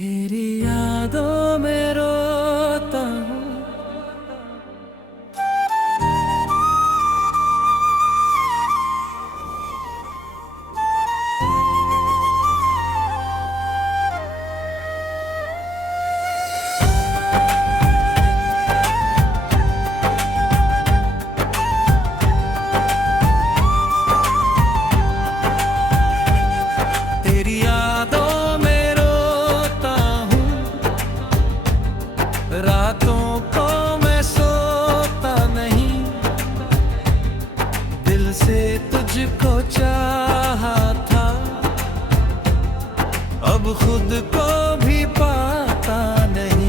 तेरी यादों में रोता हूँ। तेरी यादों में रोता हूँ, रातों को मैं सोता नहीं। दिल से तुझको चाहा था, अब खुद को भी पाता नहीं।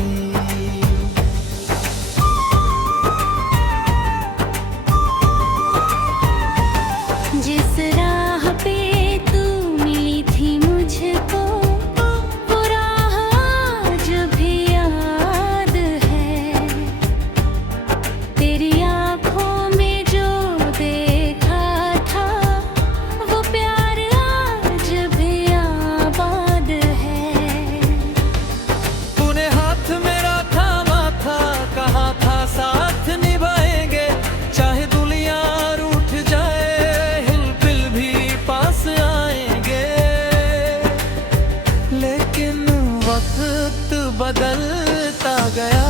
जिस राह पे तू मिली थी मुझको, वो राह आज भी याद है। तेरी आँखों में जो देखा था, वो प्यार आज भी आबाद है। तूने हाथ मेरा थामा था, कहा था साथ निभाएंगे, चाहे दुनिया रूठ जाए, हिल भी पास आएंगे। लेकिन वक्त बदलता गया,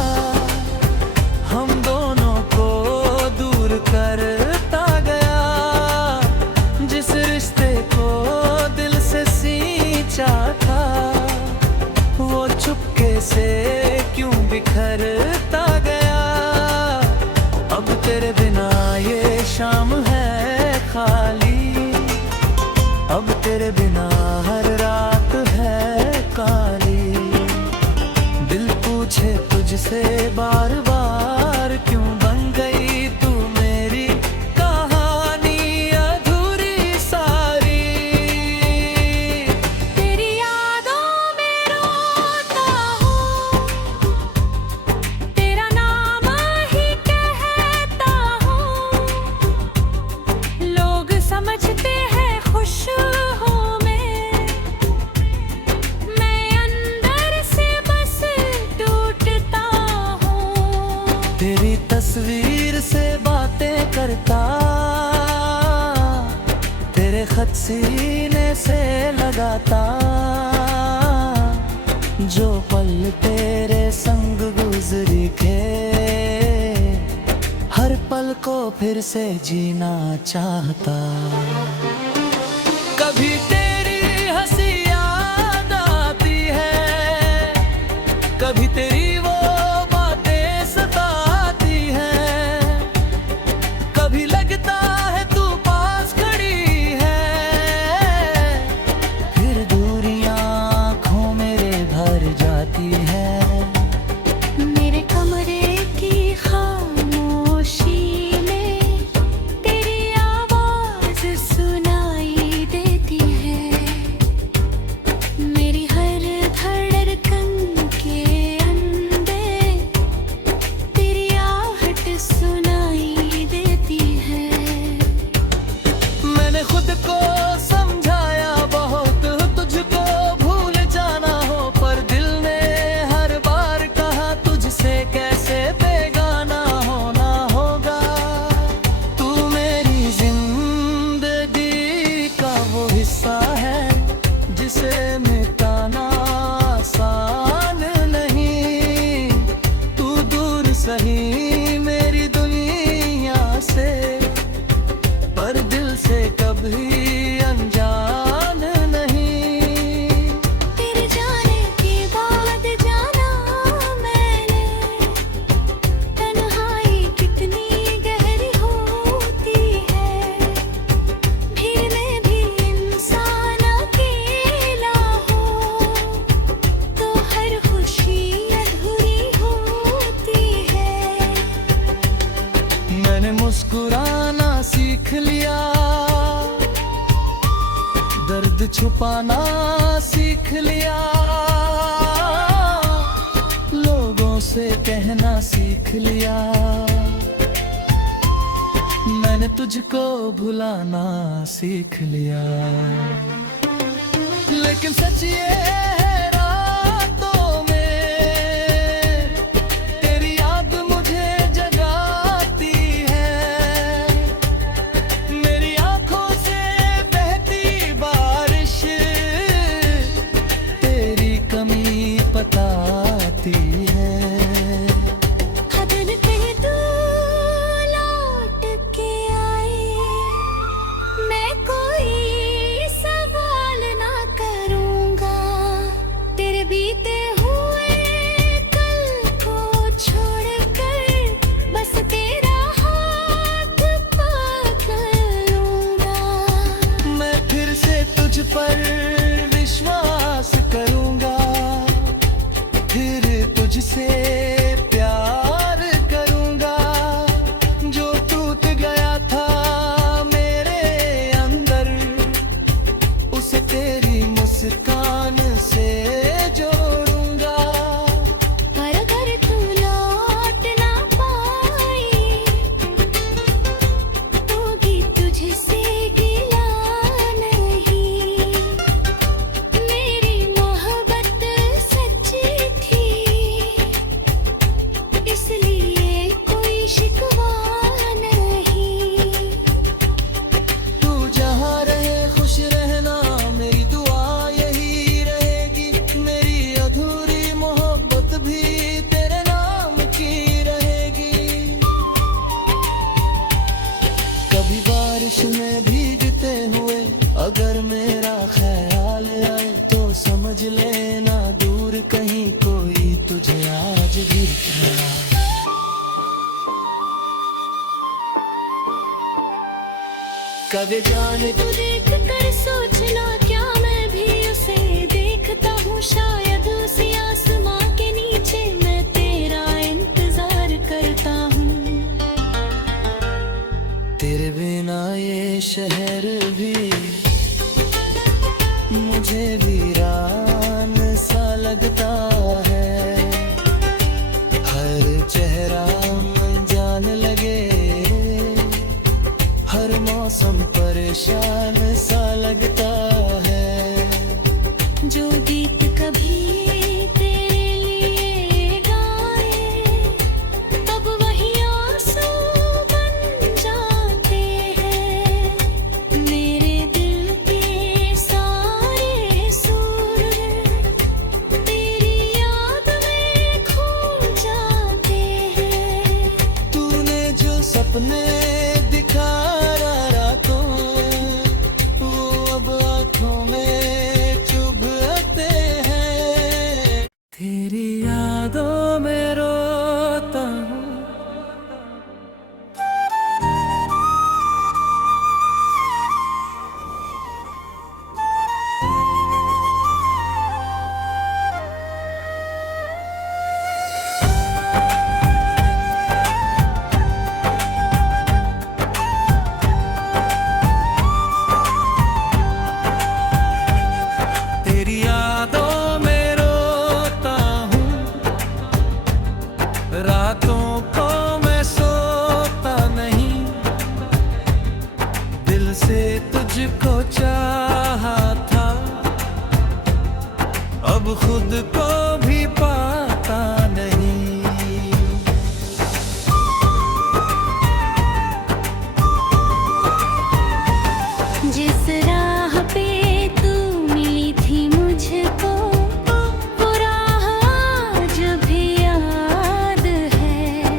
हम दोनों को दूर करता गया। जिस रिश्ते को दिल से सींचा था, वो चुपके से क्यों बिखरता गया। अब तेरे बिना ये शाम है खाली, अब तेरे बिना हर रात है काली। दिल पूछे तुझसे बार बार, क्यों बन गई तू मेरी कहानी अधूरी सारी। तेरी यादों में रोता हूँ, तेरा नाम ही कहता हूँ। लोग समझते हैं खुश हूँ मैं अंदर से बस टूटता हूँ। तेरी तस्वीर से बातें करता, तेरे खत सीने से लगाता। जो पल तेरे संग गुजरी के, हर पल को फिर से जीना चाहता। कभी तेरी हंसी याद आती है, कभी तेरी वो बातें सताती हैं। कभी लगता है तू पास खड़ी है, फिर दूरियां आँखों मेरे भर जाती है। मेरे कमरे की खामोशी में तेरी आवाज सुनाई देती है। मेरी हर धड़कन के अंदर तेरी आहट सुनाई देती है। मैंने खुद को समझाया बहुत, तुझको भूल जाना हो, पर दिल ने हर बार कहा तुझसे कैसे बेगाना होना होगा। तू मेरी जिंदगी का वो हिस्सा है, जिसे मिटाना आसान नहीं। तू दूर सही मेरी दुनिया से, पर दिल से कभी अनजान नहीं। तेरे जाने के बाद जाना मैंने, तन्हाई कितनी गहरी होती है। भीड़ में भी इंसान अकेला हो, तो हर खुशी अधूरी होती है। मैंने मुस्कुराना सीख लिया, दर्द छुपाना सीख लिया। लोगों से कहना सीख लिया, मैंने तुझको भुलाना सीख लिया। लेकिन सच ये है रातों अधूरी मोहब्बत भी तेरे नाम की रहेगी। कभी बारिश में भीगते हुए अगर मेरा ख्याल आए तो समझ लेना दूर कहीं कोई तुझे आज भी खड़ा। कभी जाने तू देख कर सोचना क्या मैं भी उसे देखता हूँ, शायद उसी आसमां के नीचे मैं तेरा इंतजार करता हूँ। तेरे बिना ये शहर भी मुझे वीरान सा लगता है। हर चेहरा जान लगे, हर मौसम परेशान सा लगता है। जो गीत कभी तेरे लिए गाए अब वही आंसू बन जाते हैं। मेरे दिल के सारे सुर तेरी याद में खो जाते हैं। तूने जो सपने दिखाया रातों वो अब आँखों में चुभते हैं। तेरी यादों में रोता हूँ। तेरी यादों में रोता हूँ, रातों को मैं सोता नहीं। दिल से तुझको चाहा था, अब खुद को भी पाता नहीं। जिस राह पे तू मिली थी मुझको वो राह आज भी याद है।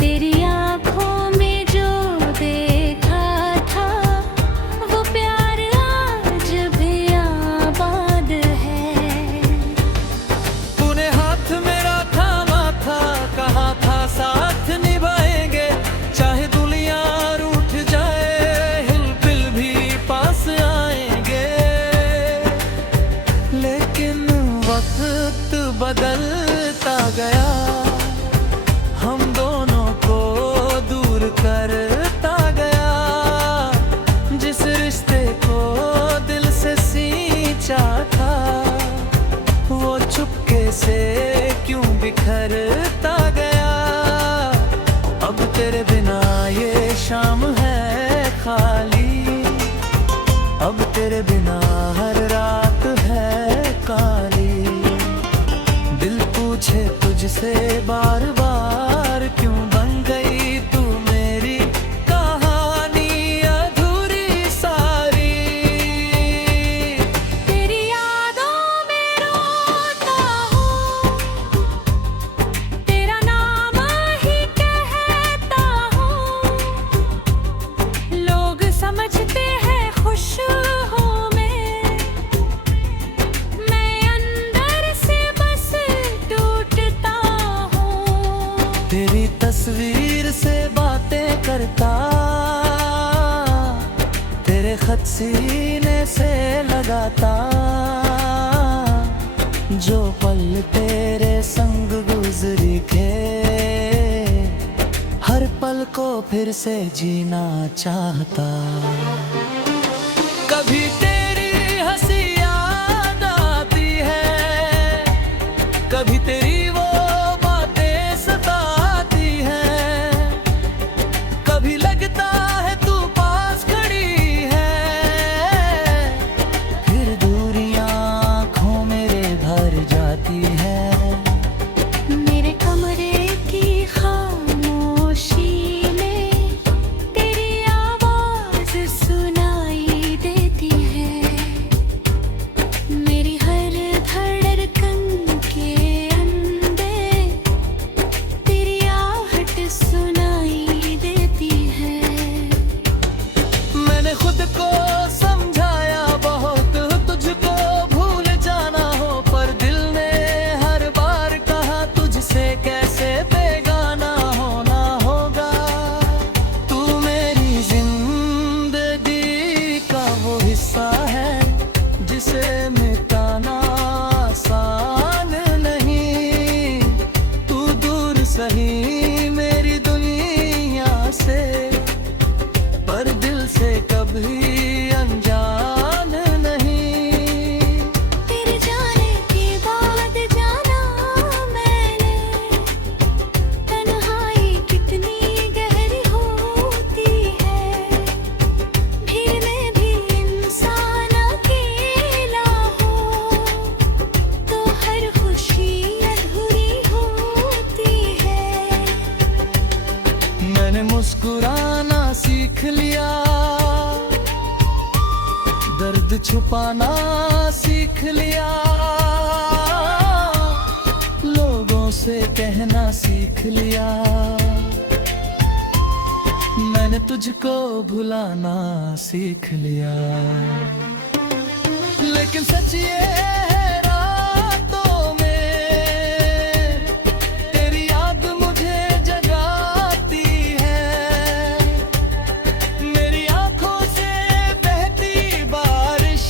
तेरी आँखों में जो देखा था वो प्यार आज भी आबाद है। तूने हाथ मेरा थामा था, कहा था साथ निभाएंगे, चाहे दुनिया रूठ जाए हिलबिल भी पास आएंगे। लेकिन वक्त बदलता गया, हम दोनों को दूर करता गया। जिस रिश्ते को दिल से सींचा था वो चुपके से क्यों बिखरता गया। अब तेरे बिना ये शाम है खाली, अब तेरे बिना हर रात है काली। दिल पूछे तुझसे बार बार क्यों बन गई तू मेरी कहानी अधूरी सारी। तेरी यादों में रोता हूँ, तेरा नाम ही कहता हूँ। लोग समझते हैं खुश हूँ मैं अंदर से बस टूटता हूँ। तेरी तस्वीर से बातें करता, तेरे खत सीने से लगाता। जो पल तेरे संग गुजरी के हर पल को फिर से जीना चाहता। कभी तेरी हंसी याद आती है, कभी तेरी वो बातें सताती हैं। कभी लगता है तू पास खड़ी है, फिर दूरियां आँखों मेरे भर जाती है। मेरे कमरे की खामोशी में तेरी आवाज सुनाई देती है। मेरी हर धड़कन छुपाना सीख लिया, लोगों से कहना सीख लिया। मैंने तुझको भुलाना सीख लिया। लेकिन सच ये है रातों में तेरी याद मुझे जगाती है। मेरी आंखों से बहती बारिश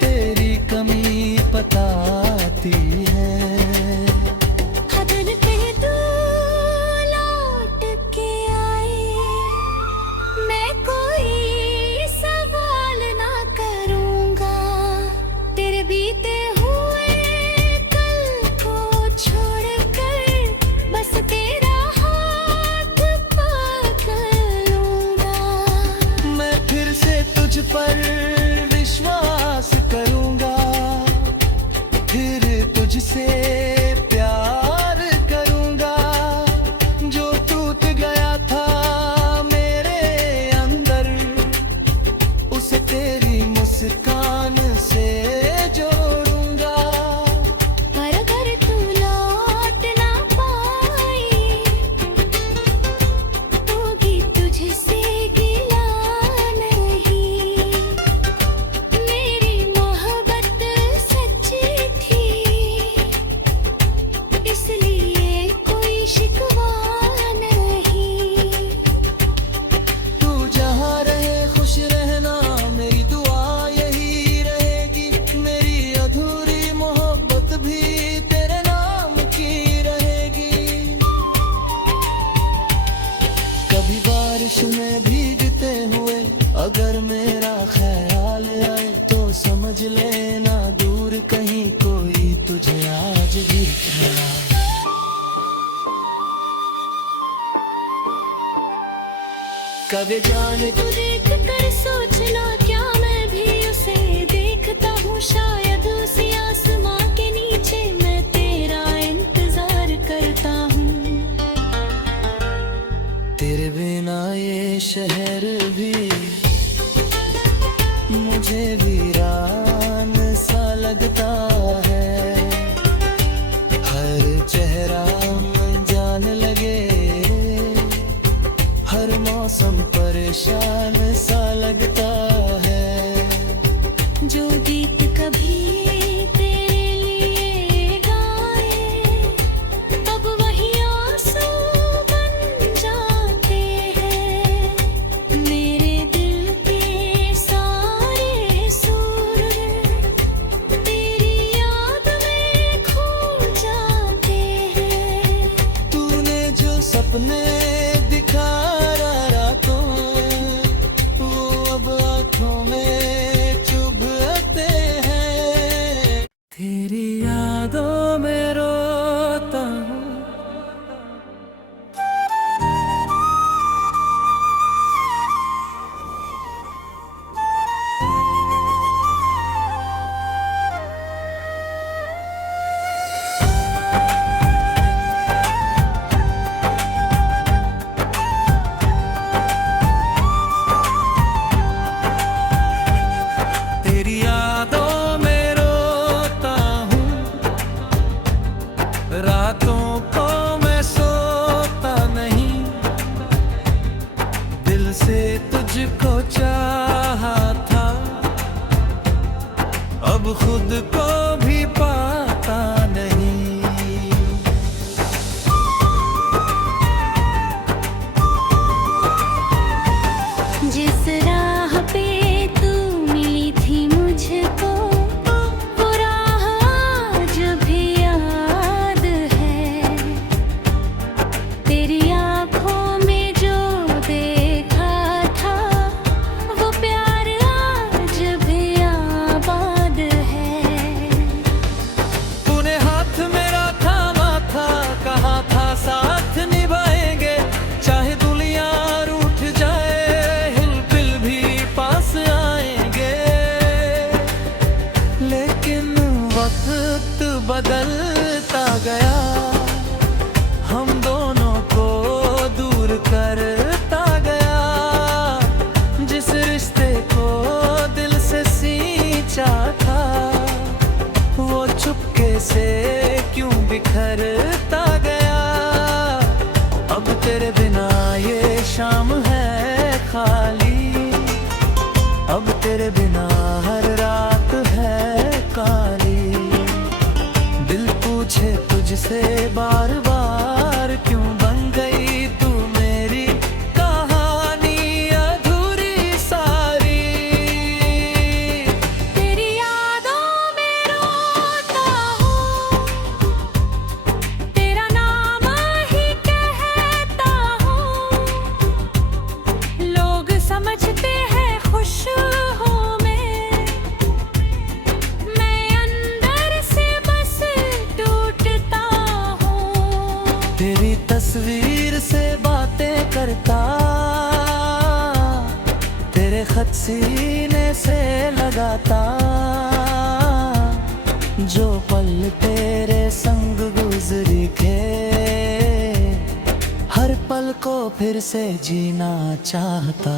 तेरी कमी बताती है। हदन पे तू लौट के आए, मैं कोई सवाल ना करूंगा। तेरे बीते हुए कल को छोड़कर बस तेरा हाथ पकड़ लूंगा। मैं फिर से तुझ पर विश्वास करूंगा, फिर तुझसे प्यार करूंगा। जो टूट गया था मेरे अंदर, उसे तेरी मुस्कान से जोड़ूंगा। पर अगर तू लौट ना पाई, होगी तुझसे गिला नहीं। मेरी मोहब्बत सच्ची थी, इसलिए कोई शिकवा नहीं। तू जहाँ रहे खुश रहना, मेरी दुआ यही रहेगी। मेरी अधूरी मोहब्बत भी तेरे नाम की रहेगी। कभी बारिश में भीगते हुए अगर मेरा ख्याल आए, तो समझ लेना दूर कहीं कोई तुझे आज भी खड़ा। कभी जाने तू देख कर सोचना, क्या मैं भी उसे देखता हूँ? शायद उसी आसमां के नीचे मैं तेरा इंतजार करता हूँ। तेरे बिना ये शहर भी मुझे वीरान सा लगता है। हर चेहरा जान लगे, हर मौसम परेशान सा लगता है। जो गीत कभी तेरे लिए गाए, अब वही आंसू बन जाते हैं। मेरे दिल के सारे सुर तेरी याद में खो जाते हैं। तूने जो सपने दिखाया रातों, वो अब आँखों में चुभते हैं। तेरी यादों में रोता हूँ, तेरी यादों में रोता हूँ। रातों को मैं सोता नहीं, दिल से तुझको चाहा था, अब खुद को भी पाता नहीं। जिस राह पे तू मिली थी मुझको, वो राह आज भी याद है। तेरी आंखों में जो देखा था, वो प्यार आज भी आबाद है। तूने हाथ मेरा थामा था, कहा था साथ निभाएंगे। चाहे दुनिया रूठ जाए, हिलपिल भी पास आएंगे। लेकिन वक्त बदलता गया, हम दोनों को दूर करता गया। जिस रिश्ते को से क्यों बिखरता गया। अब तेरे बिना ये शाम है खाली, अब तेरे बिना हर रात है काली। दिल पूछे तुझसे बार बार क्यों बन गई तू मेरी कहानी अधूरी सारी। तेरी यादों में रोता हूँ, तेरा नाम ही कहता हूँ। लोग समझते हैं खुश हूँ मैं अंदर से बस टूटता हूँ। तेरी तस्वीर से बातें करता, तेरे खत सीने से लगाता। जो पल तेरे संग गुजरी के, हर पल को फिर से जीना चाहता।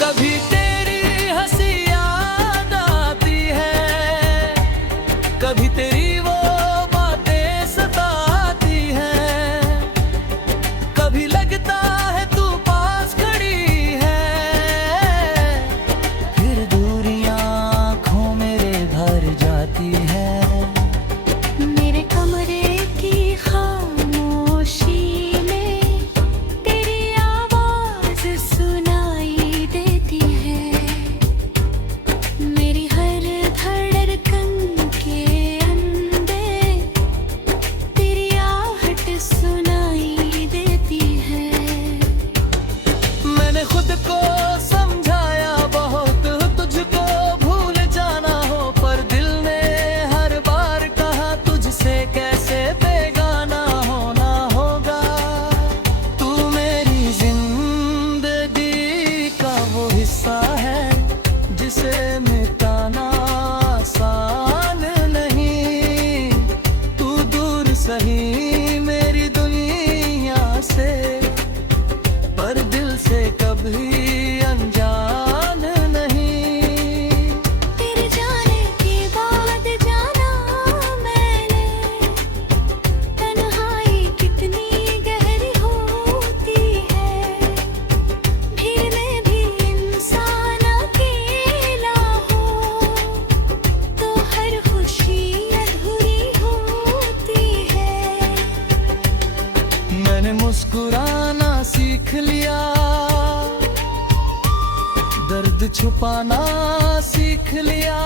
कभी तेरी हंसी याद आती है, कभी तेरी वो बातें सताती हैं। कभी लगता है तू पास खड़ी है, फिर दूरियां आँखों मेरे भर जाती है। मेरे कमरे की खामोशी में तेरी आवाज सुनाई देती है। मेरी हर धड़कन के अंदर तेरी आहट सुनाई देती है। मैंने खुद को समझाया बहुत तुझको भूल जाना हो, पर दिल ने हर बार कहा तुझसे कैसे बेगाना होना होगा। तू मेरी जिंदगी का वो हिस्सा है जिसे मिटाना आसान नहीं। तू दूर सही मेरी दुनिया से, पर दिल से कभी अनजान नहीं। तेरे जाने के बाद जाना मैंने, तन्हाई कितनी गहरी होती है। भीड़ में भी इंसान अकेला हो तो हर खुशी अधूरी होती है। मैंने मुस्कुराना सीख लिया, दर्द छुपाना सीख लिया।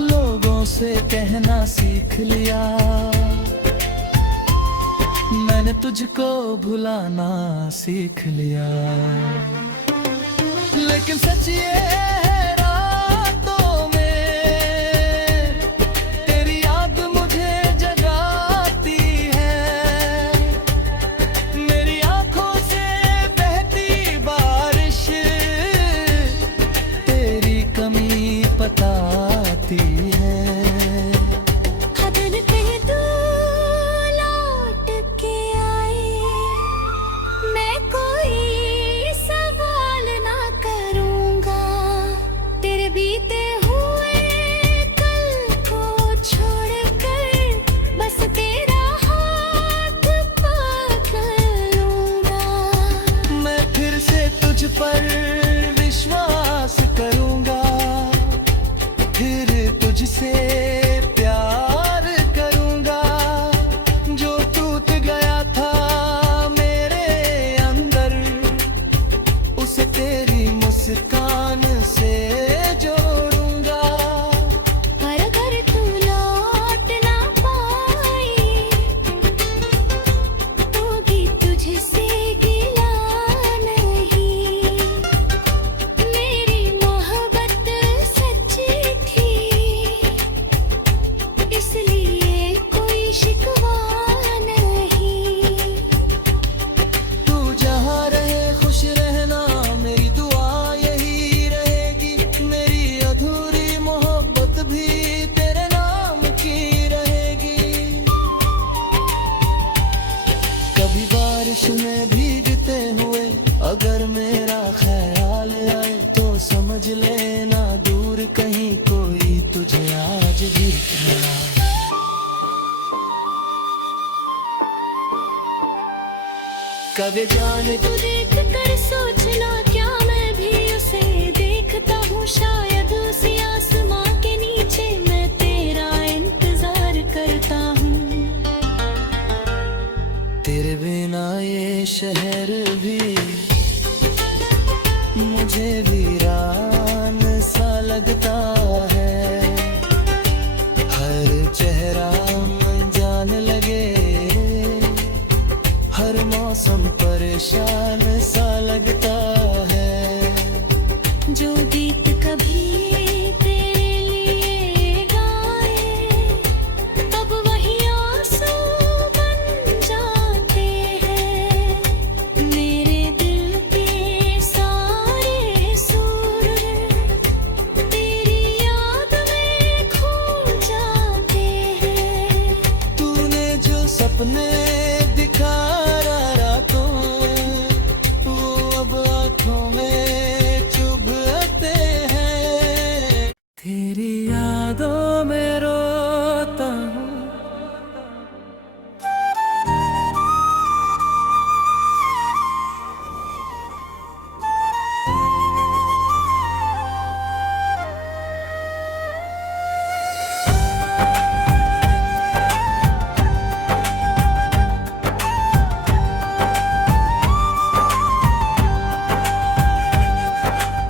लोगों से कहना सीख लिया, मैंने तुझको भुलाना सीख लिया। लेकिन सच ये है रातों में तेरी याद मुझे जगाती है। मेरी आंखों से बहती बारिश तेरी कमी बताती है। हदन पे तू लौट के आए, मैं कोई सवाल ना करूँगा। तेरे बीते हुए कल को छोड़कर बस तेरा हाथ पकड़ लूँगा। मैं फिर से तुझ पर विश्वास करूंगा, फिर तुझसे प्यार करूंगा। जो टूट गया था मेरे अंदर, उसे तेरी मुस्कान से जोड़ूंगा। पर अगर तू लौट ना पाई, तो भी तुझसे गिला नहीं। मेरी मोहब्बत सच्ची थी, इसलिए कोई शिकवा नहीं। तू जहाँ रहे खुश रहना, मेरी दुआ यही रहेगी। मेरी अधूरी मोहब्बत भी तेरे नाम की रहेगी। कभी बारिश में भीगते हुए अगर मेरा ख्याल आए, तो समझ लेना दूर कहीं कोई लगे जाने तू देख कर सोचना क्या मैं भी उसे देखता हूँ, शायद उसी आसमां के नीचे मैं तेरा इंतजार करता हूँ। तेरे बिना ये शहर भी मुझे वीरान सा लगता है। हर चेहरा जान लगे, हर मौसम परेशान सा लगता है। जो गीत कभी तेरे लिए गाए, अब वही आंसू बन जाते हैं। मेरे दिल के सारे सुर तेरी याद में खो जाते हैं। तूने जो सपने दिखाया रातों, वो अब आँखों में चुभते हैं। तेरी यादों में रोता हूँ।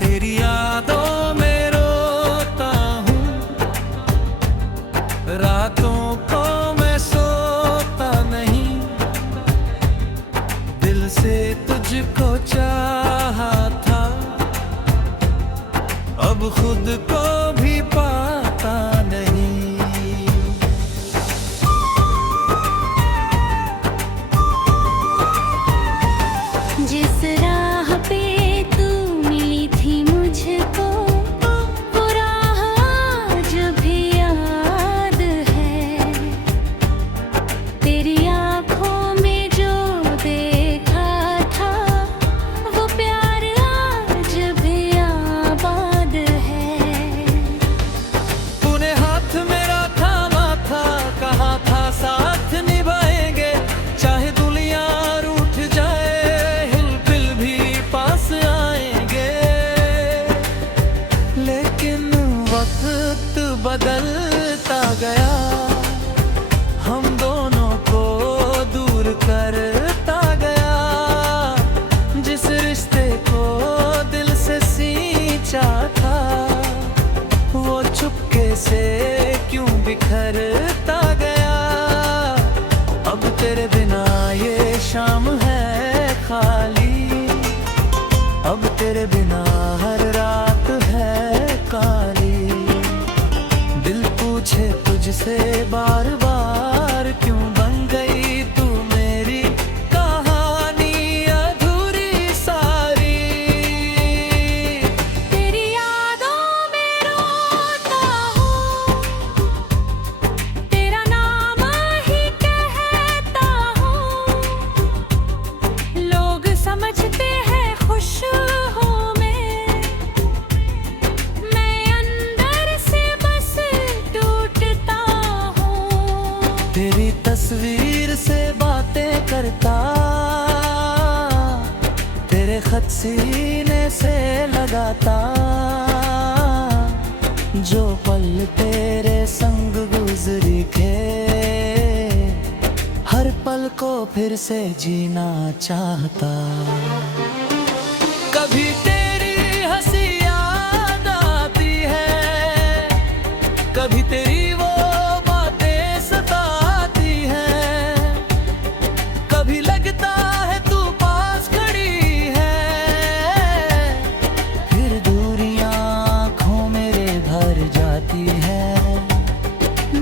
तेरी यादों में रोता हूँ, रातों को मैं सोता नहीं। दिल से तुझको चाहा था, अब खुद को भी पाता नहीं। जिस राह पे तू मिली थी मुझको, वो राह आज भी याद है। तेरी आँखों में जो देखा था, वो प्यार आज भी आबाद है। तूने हाथ मेरा थामा था, कहा था साथ निभाएंगे। चाहे दुनिया रूठ जाए, हिलबिल भी पास आएंगे। लेकिन वक्त बदलता गया, हम दोनों को दूर करता गया। जिस रिश्ते को दिल से सींचा था, वो चुपके से क्यों बिखरता गया। अब तेरे बिना ये शाम है खाली, अब तेरे बिना हर रात है काली। दिल पूछे तुझसे बार बार, क्यों बन गई तू मेरी कहानी अधूरी सारी। तेरी यादों में रोता हूँ, तेरा नाम ही कहता हूँ। लोग समझते हैं खुश हूँ मैं अंदर से बस टूटता हूँ। तेरी तस्वीर से बातें करता, तेरे खत सीने से लगाता। जो पल तेरे संग गुजरी थे, हर पल को फिर से जीना चाहता। कभी तेरी हंसी याद आती है, कभी तेरी वो बातें सताती हैं। कभी लगता है तू पास खड़ी है, फिर दूरियां आँखों मेरे भर जाती है।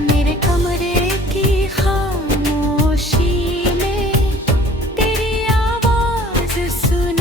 मेरे कमरे की खामोशी में तेरी आवाज़ सुन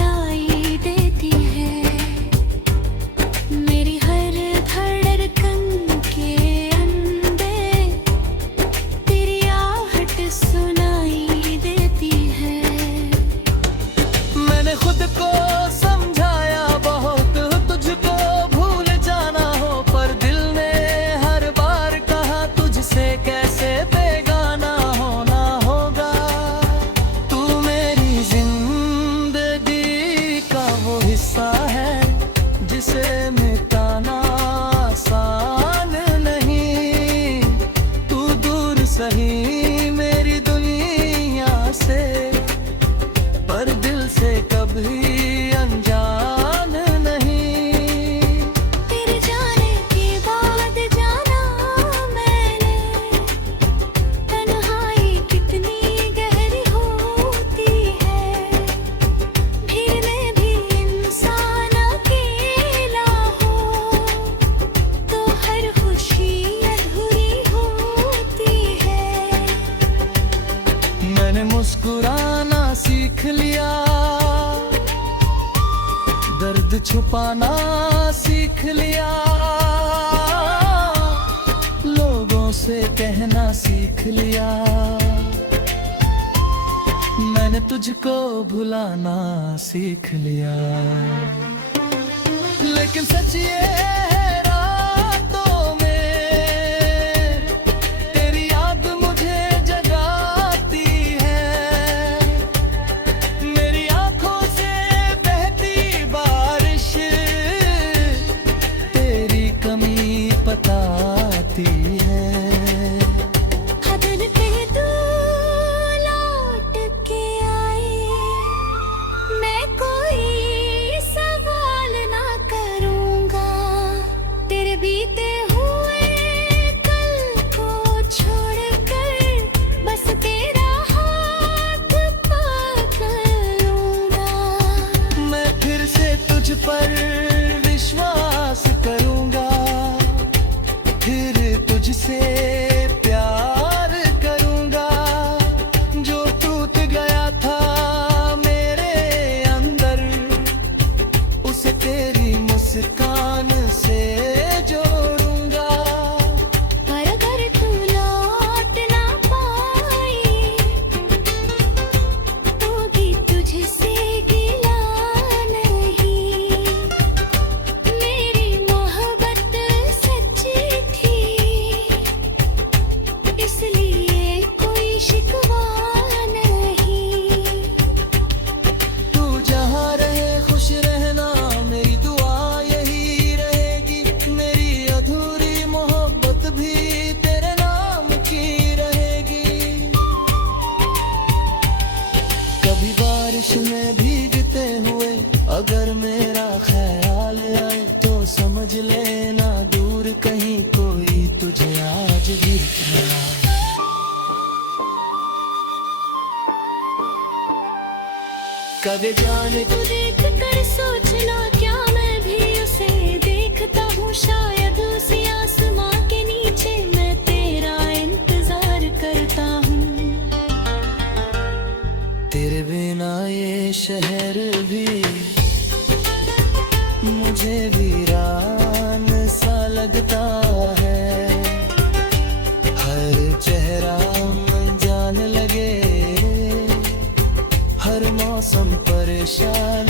छुपाना सीख लिया, लोगों से कहना सीख लिया। मैंने तुझको भुलाना सीख लिया। लेकिन सच ये है रातों में तेरी याद मुझे जगाती है। मेरी आंखों से बहती बारिश तेरी कमी बताती है। हदन पे तू लौट के आए, मैं कोई सवाल ना करूंगा। तेरे बीते हुए कल को छोड़कर बस तेरा हाथ पकड़ लूंगा। मैं फिर से तुझ पर विश्वास करूंगा, फिर तुझसे प्यार करूंगा। जो टूट गया था मेरे अंदर, उसे तेरी मुस्कान से जोड़ूंगा। पर अगर तू लौट ना पाई, तो भी तुझसे गिला नहीं। मेरी मोहब्बत सच्ची थी, इसलिए कोई शिकवा नहीं। तू जहाँ रहे खुश रहना, मेरी दुआ यही रहेगी। मेरी अधूरी मोहब्बत भी तेरे नाम की रहेगी। कभी बारिश में भीगते हुए अगर मेरा ख्याल आए, तो समझ लेना दूर कहीं कोई तुझे आज भी ख्याल। कभी जाने तू देख कर सोचना, क्या मैं भी उसे देखता हूँ? शायद उसी आसमां के नीचे मैं तेरा इंतजार करता हूँ। तेरे बिना ये शहर भी मुझे वीरान सा लगता है। हर चेहरा जान लगे, हर मौसम परेशान